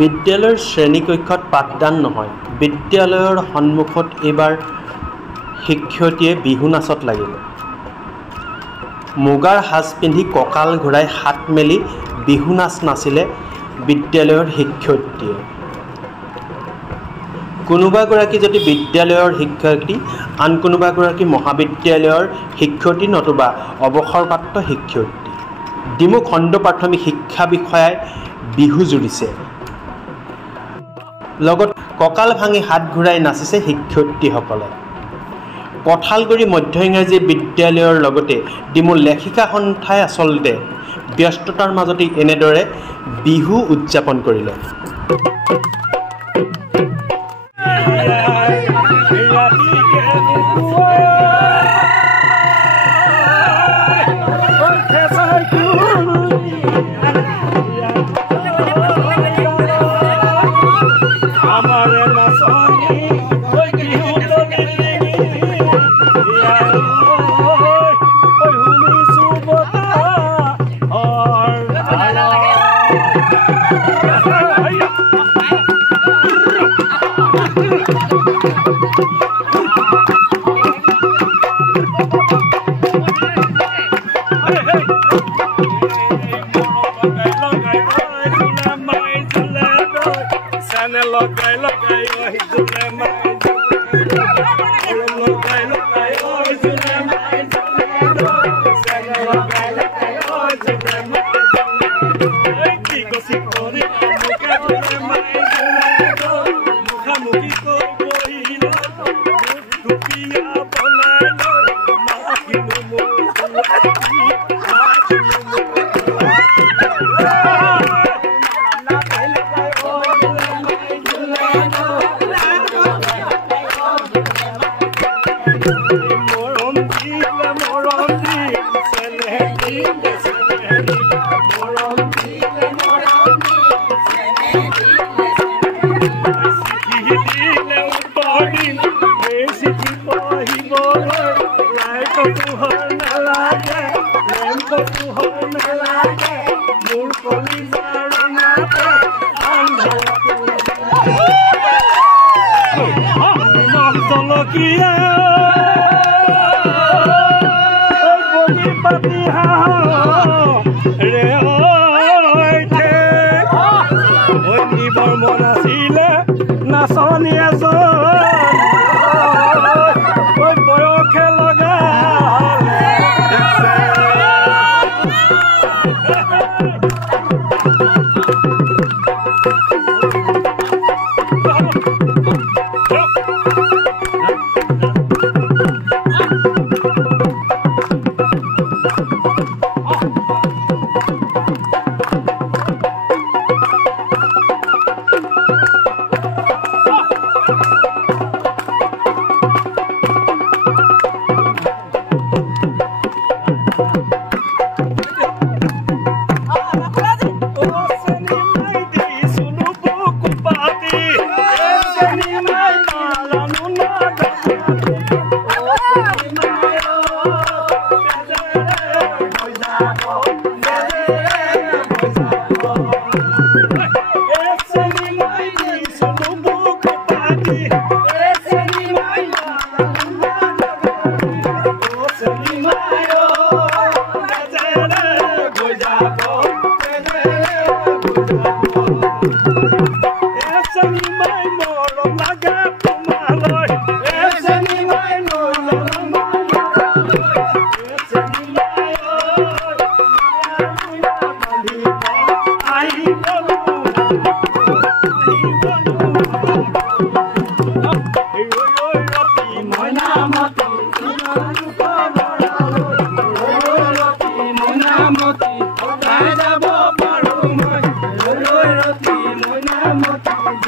বিদ্যালয়ৰ শ্ৰেণীকক্ষত পাঠদান নহয়। বিদ্যালয়ৰ সন্মুখত এইবাৰ শিক্ষয়িত্ৰীয়ে বিহু নাচত লাগিলে। মুগাৰ সাজ পিন্ধি কঁকাল ঘূৰাই হাত মেলি বিহু নাচ নাচিলে বিদ্যালয়ৰ শিক্ষয়িত্ৰীয়ে। কোনোবাগৰাকী যদি বিদ্যালয়ৰ শিক্ষয়িত্ৰী, আন কোনোবাগৰাকী মহাবিদ্যালয়ৰ শিক্ষয়িত্ৰী নতুবা অৱসৰপ্ৰাপ্ত শিক্ষয়িত্ৰী। ডিমৌ খণ্ড প্ৰাথমিক শিক্ষা বিষয়াই বিহু জুৰিছে। লগত কঁকাল ভাঙি হাত ঘূৰাই নাচিছে শিক্ষয়িত্ৰীসকলে। কঁঠালগুৰি মধ্য ইংৰাজী বিদ্যালয়ৰ লগতে ডিমৌ লেখিকা সন্থাই আচলতে ব্যস্ততাৰ মাজতে এনেদৰে বিহু উদযাপন কৰিলে।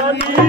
Moti,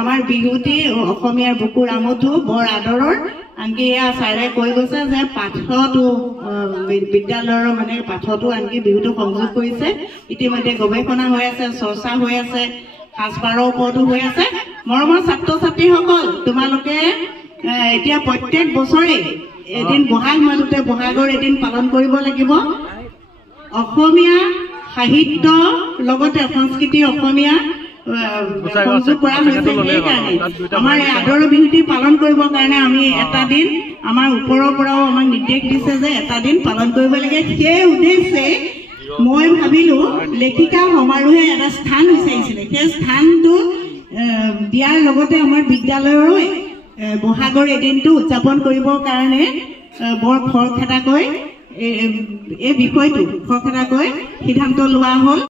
আমাৰ বিহুটি অসমীয়াৰ বুকুৰ আমঠু বৰ আদৰৰ আনকি এয়া ছাৰে কৈ গৈছে যে পাঠটো বিদ্যালয়ৰ মানে পাঠটো আনকি বিহুটো সংযোগ কৰিছে ইতিমধ্যে গৱেষণা হৈ আছে চৰ্চা হৈ আছে সাজপাৰৰ ওপৰতো হৈ আছে মৰমৰ ছাত্ৰ ছাত্ৰীসকল তোমালোকে এতিয়া প্ৰত্যেক বছৰে এদিন বহাগ মাহতে বহাগৰ এদিন পালন কৰিব লাগিব অসমীয়া সাহিত্য লগতে সংস্কৃতি অসমীয়া সংযোগ কৰা হৈছে সেইকাৰণে আমাৰ এই আদৰৰ বিহুটি পালন কৰিবৰ কাৰণে আমি এটা দিন আমাৰ ওপৰৰ পৰাও আমাক নিৰ্দেশ দিছে যে এটা দিন পালন কৰিব লাগে সেই উদ্দেশ্যে মই ভাবিলো লেখিকা সমাৰোহে এটা স্থান বিচাৰিছিলে সেই স্থানটো দিয়াৰ লগতে আমাৰ বিদ্যালয়ৰো বহাগৰ এদিনটো উদযাপন কৰিবৰ কাৰণে বৰ খৰখেদাকৈ এই বিষয়টো খৰখেদাকৈ সিদ্ধান্ত লোৱা হ'ল।